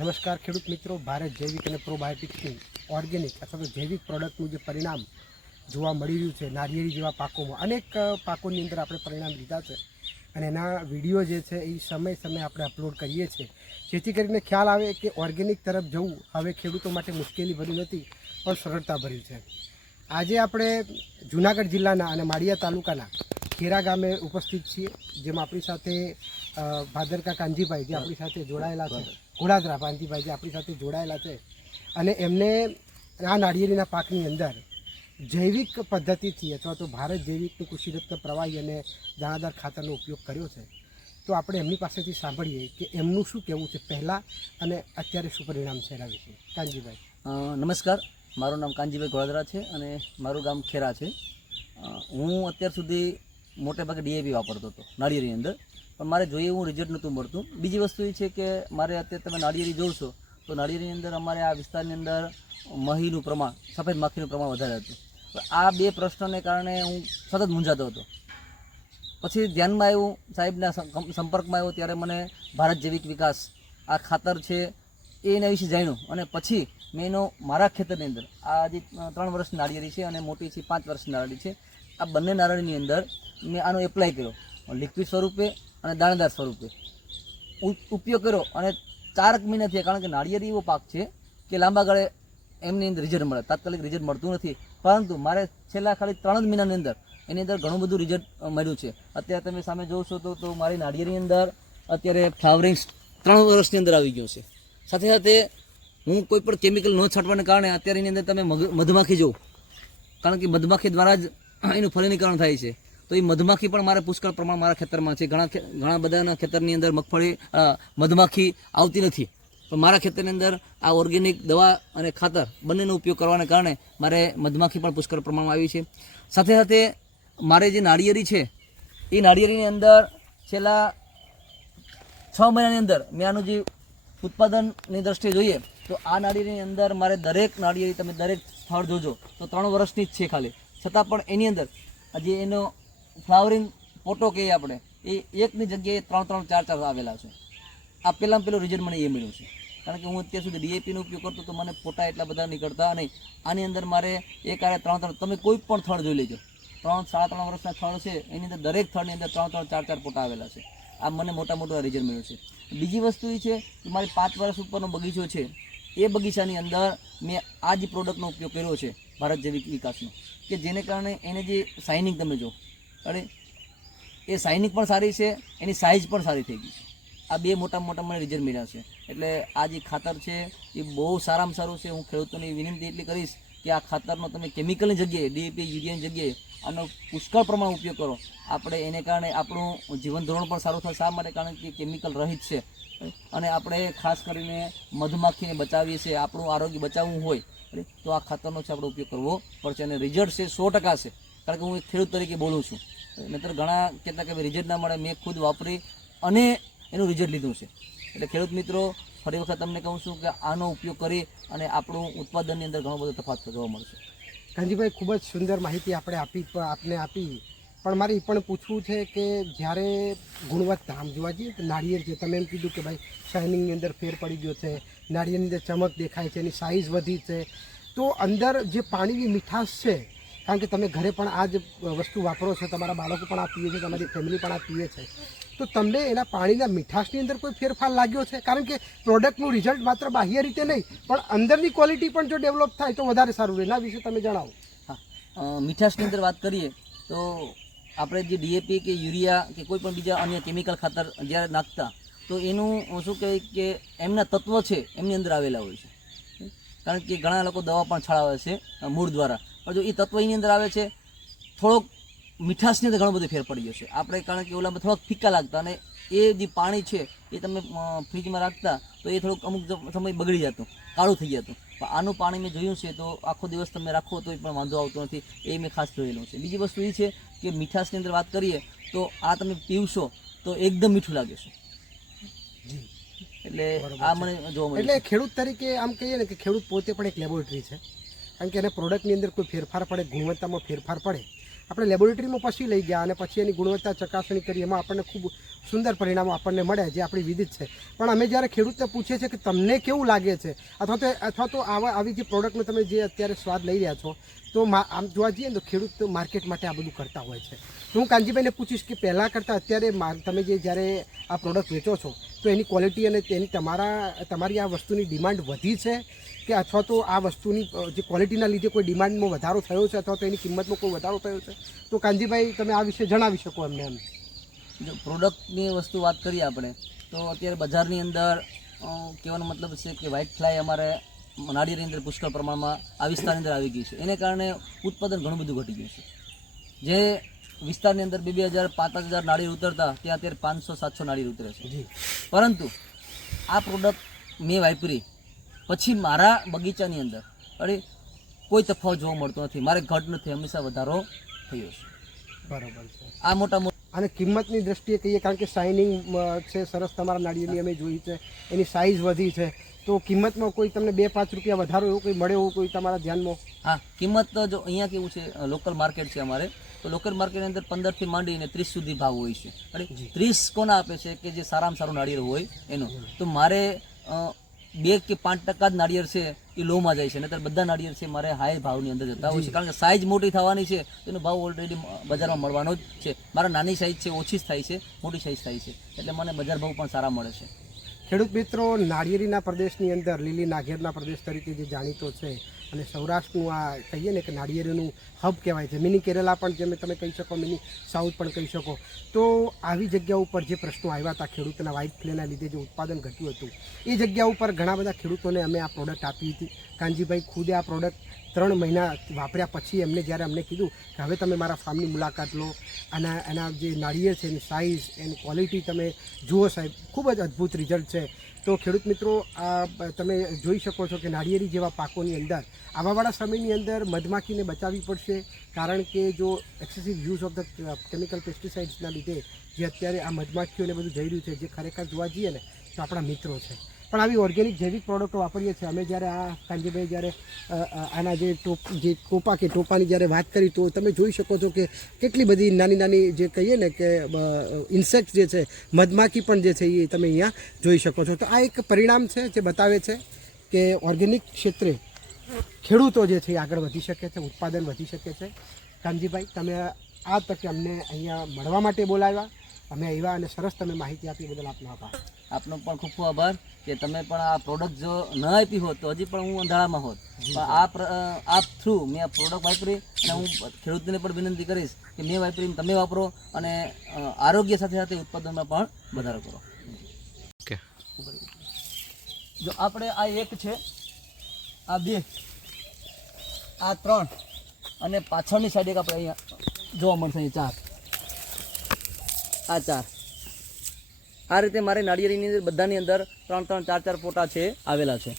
નમસ્કાર ખેડૂત મિત્રો, ભારત જૈવિક અને પ્રોબાયોટિક્સની ઓર્ગેનિક અથવા તો જૈવિક પ્રોડક્ટનું જે પરિણામ જોવા મળી રહ્યું છે નારિયેળી જેવા પાકોમાં, અનેક પાકોની અંદર આપણે પરિણામ લીધા છે અને એના વિડીયો જે છે એ સમય આપણે અપલોડ કરીએ છીએ, જેથી કરીને ખ્યાલ આવે કે ઓર્ગેનિક તરફ જવું હવે ખેડૂતો માટે મુશ્કેલી ભર્યું નથી પણ સરળતા ભર્યું છે. આજે આપણે જૂનાગઢ જિલ્લાના અને માળિયા તાલુકાના ખેરા ગામે ઉપસ્થિત છીએ, જેમાં આપણી સાથે ભાદરકા કાનજીભાઈ જે આપણી સાથે જોડાયેલા છે, ઘોડાદરા કાનજીભાઈ જે આપણી સાથે જોડાયેલા છે, અને એમને આ નાળિયેરીના પાકની અંદર જૈવિક પદ્ધતિથી અથવા તો ભારત જૈવિકનું કૃષિરત્ન પ્રવાહી અને દાણાદાર ખાતરનો ઉપયોગ કર્યો છે. તો આપણે એમની પાસેથી સાંભળીએ કે એમનું શું કહેવું છે પહેલાં અને અત્યારે શું પરિણામ છે એના વિશે. કાનજીભાઈ નમસ્કાર, મારું નામ કાનજીભાઈ ઘોડાદરા છે અને મારું ગામ ખેરા છે. હું અત્યાર સુધી મોટે ભાગે ડીએપી વાપરતો હતો નાળિયેરીની અંદર, પણ મારે જોઈએ એવું રિઝલ્ટ નહોતું મળતું. બીજી વસ્તુ એ છે કે મારે અત્યારે તમે નાળિયેરી જોશો તો નાળિયેરીની અંદર અમારે આ વિસ્તારની અંદર મહીનું પ્રમાણ, સફેદ માખીનું પ્રમાણ વધારે હતું. આ બે પ્રશ્નને કારણે હું સતત મૂંઝાતો હતો. પછી ધ્યાનમાં આવ્યું, સાહેબના સંપર્કમાં આવ્યો ત્યારે મને ભારત જૈવિક વિકાસ આ ખાતર છે એના વિશે જાણ્યું, અને પછી મેં એનો મારા ખેતરની અંદર આ જે 3 વર્ષની નાળિયેરી છે અને મોટી છે 5 વર્ષની નાળિયેરી છે, આ બંને નાળિયેરીની અંદર મેં આનો એપ્લાય કર્યો, લિક્વિડ સ્વરૂપે અને દાણેદાર સ્વરૂપે ઉપયોગ કર્યો. અને 4 મહિના થયા, કારણ કે નાળિયેરી એવો પાક છે કે લાંબા ગાળે એમની અંદર રિઝલ્ટ મળે, તાત્કાલિક રિઝલ્ટ મળતું નથી. પરંતુ મારે છેલ્લા ખાલી 3 જ મહિનાની અંદર એની અંદર ઘણું બધું રિઝલ્ટ મળ્યું છે. અત્યારે તમે સામે જોશો તો મારી નાળિયેરીની અંદર અત્યારે ફ્લાવરિંગ 3 વર્ષની અંદર આવી ગયું છે. સાથે સાથે હું કોઈ પણ કેમિકલ ન છાંટવાને કારણે અત્યારે એની અંદર તમે મધમાખી જોઉં, કારણ કે મધમાખી દ્વારા જ એનું ફળીકરણ થાય છે, તો એ મધમાખી પણ મારે પુષ્કળ પ્રમાણ મારા ખેતરમાં છે. ઘણા બધાના ખેતરની અંદર મધમાખી આવતી નથી, પણ મારા ખેતરની અંદર આ ઓર્ગેનિક દવા અને ખાતર બંનેનો ઉપયોગ કરવાને કારણે મારે મધમાખી પણ પુષ્કળ પ્રમાણમાં આવી છે. સાથે સાથે મારે જે નાળિયેરી છે એ નાળિયેરીની અંદર છેલ્લા 6 મહિનાની અંદર મેં આનું જે ઉત્પાદનની દ્રષ્ટિએ જોઈએ તો આ નાળિયેરીની અંદર મારે દરેક નાળિયેરી તમે દરેક સ્થળ જોજો તો 3 વર્ષની જ છે ખાલી, છતાં પણ એની અંદર જે એનો ફ્લાવરિંગ ફોટો કહીએ આપણે, એ એકની જગ્યાએ 3 4 આવેલા છે. આ પહેલાં પહેલું રિઝલ્ટ મને એ મળ્યું છે, કારણ કે હું અત્યાર સુધી ડીએપીનો ઉપયોગ કરતો તો મને ફોટા એટલા બધા નીકળતા નહીં. આની અંદર મારે એક આરે 3 તમે કોઈ પણ થડ જોઈ લેજો, 3 વર્ષના થડ છે એની અંદર દરેક થડની અંદર 3 4 ફોટા આવેલા છે. આ મને મોટા રિઝલ્ટ મળ્યું છે. બીજી વસ્તુ એ છે કે મારી 5 વર્ષ ઉપરનો બગીચો છે, એ બગીચાની અંદર મેં આ જ પ્રોડક્ટનો ઉપયોગ કર્યો છે ભારત જૈવિક વિકાસનો, કે જેને કારણે એને જે શાઇનિંગ તમે જો, અરે એ શાઇનિંગ પણ સારી છે, એની સાઇઝ પણ સારી થઈ ગઈ છે. આ બે મોટા મને રિઝલ્ટ મળ્યા છે. એટલે આ જે ખાતર છે એ બહુ સારામાં સારું છે. હું ખેડૂતોની વિનંતી એટલી કરીશ કે આ ખાતરનો તમે કેમિકલની જગ્યાએ, ડીએપી યુરિયાની જગ્યાએ આનો પુષ્કળ પ્રમાણ ઉપયોગ કરો. આપણે એને કારણે આપણું જીવન ધોરણ પણ સારું થશે. શા માટે? કારણ કે કેમિકલ રહિત છે અને આપણે ખાસ કરીને મધમાખીને બચાવીએ છીએ. આપણું આરોગ્ય બચાવવું હોય તો આ ખાતરનો છે આપણે ઉપયોગ કરવો પડશે, અને રિઝલ્ટ છે 100% છે. કારણ કે હું એક ખેડૂત તરીકે બોલું છું, નહીંતર ઘણા કહેતા કે રિઝલ્ટ ના મળે. મેં ખુદ વાપરી અને એનું રિઝલ્ટ લીધું છે. એટલે ખેડૂત મિત્રો, ફરી વખત તમને કહું છું કે આનો ઉપયોગ કરી અને આપણું ઉત્પાદનની અંદર ઘણો બધો તફાવત જોવા મળશે. કાનજીભાઈ, ખૂબ જ સુંદર માહિતી આપને આપી, પણ મારે એ પણ પૂછવું છે કે જ્યારે ગુણવત્તા આમ જોવા જઈએ તો નાળિયેર છે, તમે એમ કીધું કે ભાઈ શાઇનિંગની અંદર ફેર પડી ગયો છે, નાળિયેરની અંદર ચમક દેખાય છે, એની સાઇઝ વધી છે, તો અંદર જે પાણીની મીઠાશ છે, કારણ કે તમે ઘરે પણ આ જ વસ્તુ વાપરો છો, તમારા બાળકો પણ આ પીએ છે, તમારી ફેમિલી પણ આ પીએ છે, તો તમને એના પાણીના મીઠાશની અંદર કોઈ ફેરફાર લાગ્યો છે? કારણ કે પ્રોડક્ટનું રિઝલ્ટ માત્ર બાહ્ય રીતે નહીં પણ અંદરની ક્વોલિટી પણ જો ડેવલપ થાય તો વધારે સારું રહે. એના વિશે તમે જણાવો. હા, મીઠાશની અંદર વાત કરીએ તો આપણે જે ડીએપી કે યુરિયા કે કોઈ પણ બીજા અન્ય કેમિકલ ખાતર જ્યારે નાખતા તો એનું શું કહે કે એમના તત્વ છે એમની અંદર આવેલા હોય છે. કારણ કે ઘણા લોકો દવા પણ છાળાવે છે મૂળ દ્વારા, પણ જો એ તત્વ એની અંદર આવે છે, થોડોક મીઠાશની અંદર ઘણો બધો ફેર પડી ગયો છે. આપણે કારણ કે ઓલામાં થોડાક ફીકા લાગતા, અને એ જે પાણી છે એ તમે ફ્રીજમાં રાખતા તો એ થોડુંક અમુક સમય બગડી જતું, કાળું થઈ જતું. પણ આનું પાણી મેં જોયું છે તો આખો દિવસ તમે રાખો તો પણ વાંધો આવતો નથી, એ મેં ખાસ જોયેલું છે. બીજી વસ્તુ એ છે કે મીઠાશની અંદર વાત કરીએ તો આ તમે પીવશો તો એકદમ મીઠું લાગે છે. એટલે આ મને જોવા મળે. એટલે ખેડૂત તરીકે આમ કહીએ ને કે ખેડૂત પોતે પણ એક લેબોરેટરી છે, કારણ કે એને પ્રોડક્ટની અંદર કોઈ ફેરફાર પડે, ગુણવત્તામાં ફેરફાર પડે, આપણે લેબોરેટરીમાં પછી લઈ ગયા અને પછી એની ગુણવત્તા ચકાસણી કરી, એમાં આપણને ખૂબ સુંદર પરિણામો આપણને મળે જે આપણી વિદિત છે. પણ અમે જ્યારે ખેડૂતને પૂછીએ છીએ કે તમને કેવું લાગે છે અથવા તો આવી જે પ્રોડક્ટનો તમે જે અત્યારે સ્વાદ લઈ રહ્યા છો, તો આમ જોવા જઈએ ને તો ખેડૂત માર્કેટ માટે આ બધું કરતા હોય છે. તો હું કાનજીભાઈને પૂછીશ કે પહેલાં કરતાં અત્યારે તમે જ્યારે આ પ્રોડક્ટ વેચો છો તો એની ક્વોલિટી અને તેની તમારી આ વસ્તુની ડિમાન્ડ વધી છે કે અથવા તો આ વસ્તુની જે ક્વોલિટીના લીધે કોઈ ડિમાન્ડમાં વધારો થયો છે અથવા તો એની કિંમતમાં કોઈ વધારો થયો છે? તો કાનજીભાઈ તમે આ વિશે જણાવી શકો એમને એમ. જો પ્રોડક્ટની વસ્તુ વાત કરીએ આપણે તો અત્યારે બજારની અંદર કહેવાનો મતલબ છે કે વ્હાઇટ ફ્લાય અમારે નાળિયેરની અંદર પુષ્કળ પ્રમાણમાં આ વિસ્તારની અંદર આવી ગઈ છે. એને કારણે ઉત્પાદન ઘણું બધું ઘટી ગયું છે. જે વિસ્તારની અંદર 2,000 5,000 નાળિયેર ઉતરતા ત્યાં અત્યારે 500-700 નાળિયેર ઉતરે છે. પરંતુ આ પ્રોડક્ટ મેં વાપરી પછી મારા બગીચાની અંદર કોઈ તફાવત જોવા મળતો નથી. મારે ઘટ નથી, હંમેશા વધારો થયો છે. બરાબર છે. આ મોટા અને કિંમતની દ્રષ્ટિએ કહીએ, કારણ કે શાઇનિંગ છે સરસ તમારા નાળિયેરની અમે જોઈ છે, એની સાઇઝ વધી છે, તો કિંમતમાં કોઈ તમને 2-5 રૂપિયા વધારો એવું કોઈ મળે એવું કોઈ તમારા ધ્યાનમાં? હા, કિંમત તો જો અહીંયા કેવું છે, લોકલ માર્કેટ છે અમારે, તો લોકલ માર્કેટની અંદર 15 થી માંડીને 30 સુધી ભાવ હોય છે. 30 કોના આપે છે કે જે સારામાં સારું નાળિયેર હોય એનો. તો મારે 2 કે 5% જ નાળિયેર છે એ લોમાં જાય છે, નહીંતર બધા નાળિયેર છે મારે હાઈ ભાવની અંદર જતા હોય છે. કારણ કે સાઇઝ મોટી થવાની છે, તેનો ભાવ ઓલરેડી બજારમાં મળવાનો જ છે. મારા નાની સાઇઝ છે ઓછી જ થાય છે, મોટી સાઇઝ થાય છે, એટલે મને બજાર ભાવ પણ સારા મળે છે. ખેડૂત મિત્રો, નાળિયેરીના પ્રદેશની અંદર લીલી નાઘેરના પ્રદેશ તરીકે જે જાણીતો છે અને સૌરાષ્ટ્રનું આ કહીએ ને કે નાળિયેરીનું હબ કહેવાય છે, મિની કેરલા પણ જેમ તમે કહી શકો, મિની સાઉથ પણ કહી શકો. તો આવી જગ્યા ઉપર જે પ્રશ્નો આવ્યા હતા ખેડૂતના વ્હાઇટ ફ્લાયના લીધે જે ઉત્પાદન ઘટ્યું હતું, એ જગ્યા ઉપર ઘણા બધા ખેડૂતોને અમે આ પ્રોડક્ટ આપી હતી. કાનજીભાઈ ખુદે આ પ્રોડક્ટ 3 મહિના વાપર્યા પછી એમને જ્યારે અમને કીધું કે હવે તમે મારા ફાર્મની મુલાકાત લો અને એના જે નાળિયેર છે એની સાઇઝ, એની ક્વોલિટી તમે જુઓ સાહેબ, ખૂબ જ અદ્ભુત રિઝલ્ટ છે. તો ખેડૂત મિત્રો, આ તમે જોઈ શકો છો કે નાળિયેરી જેવા પાકોની અંદર આવાવાળા સમયની અંદર મધમાખીને બચાવવી પડશે, કારણ કે જો excessive use of the chemical પેસ્ટિસાઇડ્સના લીધે જે અત્યારે આ મધમાખીઓને બધું જઈ રહ્યું છે, જે ખરેખર જોવા જઈએ ને તો આપણા મિત્રો છે. પણ આવી ઓર્ગેનિક જૈવિક પ્રોડક્ટો વાપરીએ છીએ અમે. જ્યારે આ કાનજીભાઈ જ્યારે આના જે ટોપાની જ્યારે વાત કરી, તો તમે જોઈ શકો છો કે કેટલી બધી નાની નાની જે કહીએ ને કે ઇન્સેક્ટ જે છે, મધમાખી પણ જે છે એ તમે અહીંયા જોઈ શકો છો. તો આ એક પરિણામ છે જે બતાવે છે કે ઓર્ગેનિક ક્ષેત્રે ખેડૂતો જે છે એ આગળ વધી શકે છે, ઉત્પાદન વધી શકે છે. કાનજીભાઈ, તમે આ તકે અમને અહીંયા મળવા માટે બોલાવ્યા, અમે આવ્યા અને સરસ તમે માહિતી આપી બદલ આપનો આભાર. આપનો પણ ખૂબ ખૂબ આભાર કે તમે પણ આ પ્રોડક્ટ જો ન આપી હોત તો હજી પણ હું અંધારામાં હોત. પણ આ થ્રુ મેં આ પ્રોડક્ટ વાપરી અને હું ખેડૂતોને પણ વિનંતી કરીશ કે મેં વાપરીને તમે વાપરો અને આરોગ્ય સાથે સાથે ઉત્પાદનમાં પણ વધારો કરો. જો આપણે આ 1 છે, આ 2, આ 3 અને પાછળની સાઈડ એક આપણે અહીંયા જોવા મળશે, અહીં 4, આ 4. આ રીતે મારે નાળિયેરીની અંદર બધાની અંદર 3-3, 4-4 પોટા છે આવેલા છે.